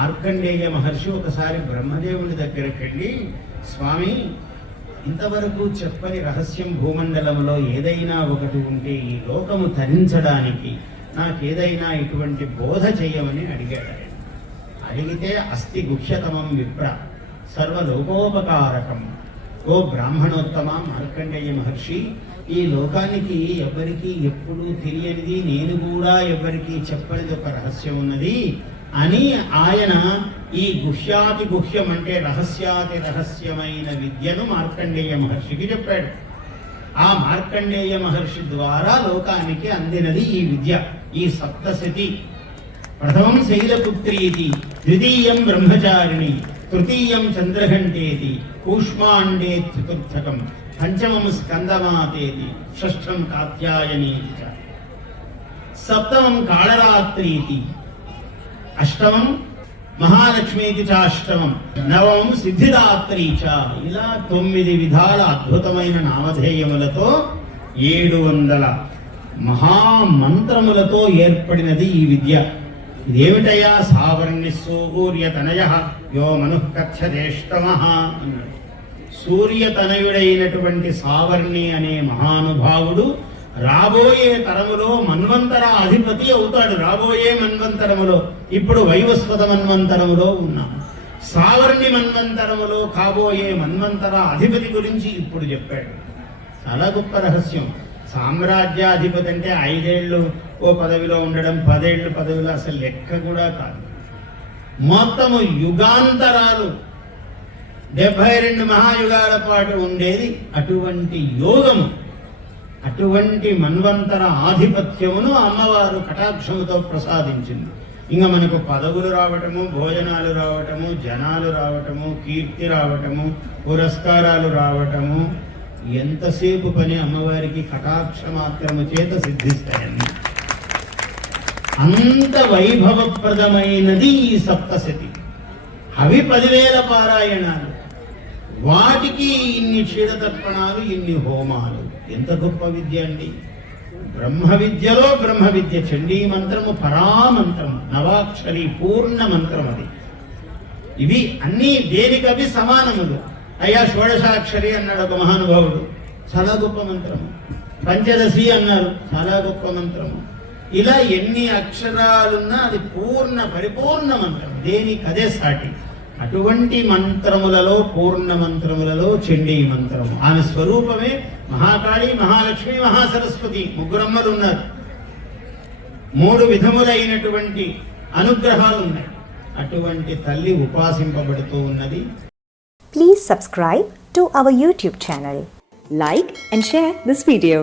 మార్కండేయ మహర్షి ఒకసారి బ్రహ్మదేవుని దగ్గరికి వెళ్ళి, స్వామి, ఇంతవరకు చెప్పని రహస్యం భూమండలంలో ఏదైనా ఒకటి ఉంటే ఈ లోకము తరించడానికి నాకేదైనా ఇటువంటి బోధ చేయమని అడిగాడు. అడిగితే అస్తి గుహ్యతమం విప్ర సర్వలోకోపకారకం. ఓ బ్రాహ్మణోత్తమ మార్కండేయ మహర్షి, ఈ లోకానికి ఎవరికి ఎప్పుడూ తెలియనిది, నేను కూడా ఎవరికి చెప్పనిది ఒక రహస్యం ఉన్నది అని ఆయన ఈ గుహ్యాతి గుహ్యం అంటే రహస్యాతి రహస్యమైన విద్యను మార్కండేయ మహర్షికి చెప్పాడు. ఆ మార్కండేయ మహర్షి ద్వారా లోకానికి అందినది ఈ విద్య, ఈ సప్తశతి. ప్రథమం శైలపుత్రీతి, ద్వితీయం బ్రహ్మచారిణి, తృతీయం చంద్రఘంటేతి, కూష్మాండే చతుర్థకం, పంచమం స్కందమాతేతి, షష్ఠం కాత్యాయనీతి, సప్తమం కాళరాత్రీతి, అష్టమం మహాలక్ష్మీకి చాష్టమం, నవమం సిద్ధిదాత్రీ చ. ఇలా 9 విధాల అద్భుతమైన నామధేయములతో 700 మహామంత్రములతో ఏర్పడినది ఈ విద్య. ఇదేమిటయా? సావర్ణి సూర్యతనయ యో మనుఃకథ్యదేష్టమః అన్నాడు. సూర్యతనయుడైనటువంటి సావర్ణి అనే మహానుభావుడు రాబోయే తరములో మన్వంతర అధిపతి అవుతాడు. రాబోయే మన్వంతరములో, ఇప్పుడు వైవస్వత మన్వంతరములో ఉన్నాం. సావర్ణి మన్వంతరములో కాబోయే మన్వంతర అధిపతి గురించి ఇప్పుడు చెప్పాడు. చాలా గొప్ప రహస్యం. సామ్రాజ్యాధిపతి అంటే 5 ఏళ్ళు ఓ పదవిలో ఉండడం, 10 ఏళ్ళు పదవిలో అసలు లెక్క కూడా కాదు. మొత్తము యుగాంతరాలు 72 మహాయుగాల పాటు ఉండేది అటువంటి యోగము. అటువంటి మన్వంతర ఆధిపత్యమును అమ్మవారు కటాక్షముతో ప్రసాదించింది. ఇంకా మనకు పదవులు రావటము, భోజనాలు రావటము, జనాలు రావటము, కీర్తి రావటము, పురస్కారాలు రావటము ఎంతసేపు పని అమ్మవారికి కటాక్ష మాత్రము చేత సిద్ధిస్తాయని. అంత వైభవప్రదమైనది ఈ సప్తశతి. అవి 10,000 పారాయణాలు, వాటికి ఇన్ని క్షీరతర్పణాలు, ఇన్ని హోమాలు. ఎంత గొప్ప విద్య అండి! బ్రహ్మ విద్యలో బ్రహ్మ విద్య. చండీ మంత్రము పరామంత్రము, నవాక్షరి పూర్ణ మంత్రం అది. ఇవి అన్నీ దేనికవి సమానములు. అయ్యా షోడశాక్షరి అన్నాడు ఒక మహానుభావుడు, చాలా గొప్ప మంత్రము. పంచదశి అన్నారు, చాలా గొప్ప మంత్రము. ఇలా ఎన్ని అక్షరాలున్నా అది పూర్ణ పరిపూర్ణ మంత్రం, దేనికదే సాటి. అటువంటి మంత్రములలో, పూర్ణ మంత్రములలో చండీ మంత్రము. ఆమె స్వరూపమే మహాకాళి, మహాలక్ష్మి, మహాసరస్వతి. 3 అమ్మలు ఉన్నారు. 3 విధములైనటువంటి అనుగ్రహాలు ఉన్నాయి. అటువంటి తల్లి ఉపాసింపబడుతూ ఉన్నది. Please subscribe to our YouTube channel. Like and share this video.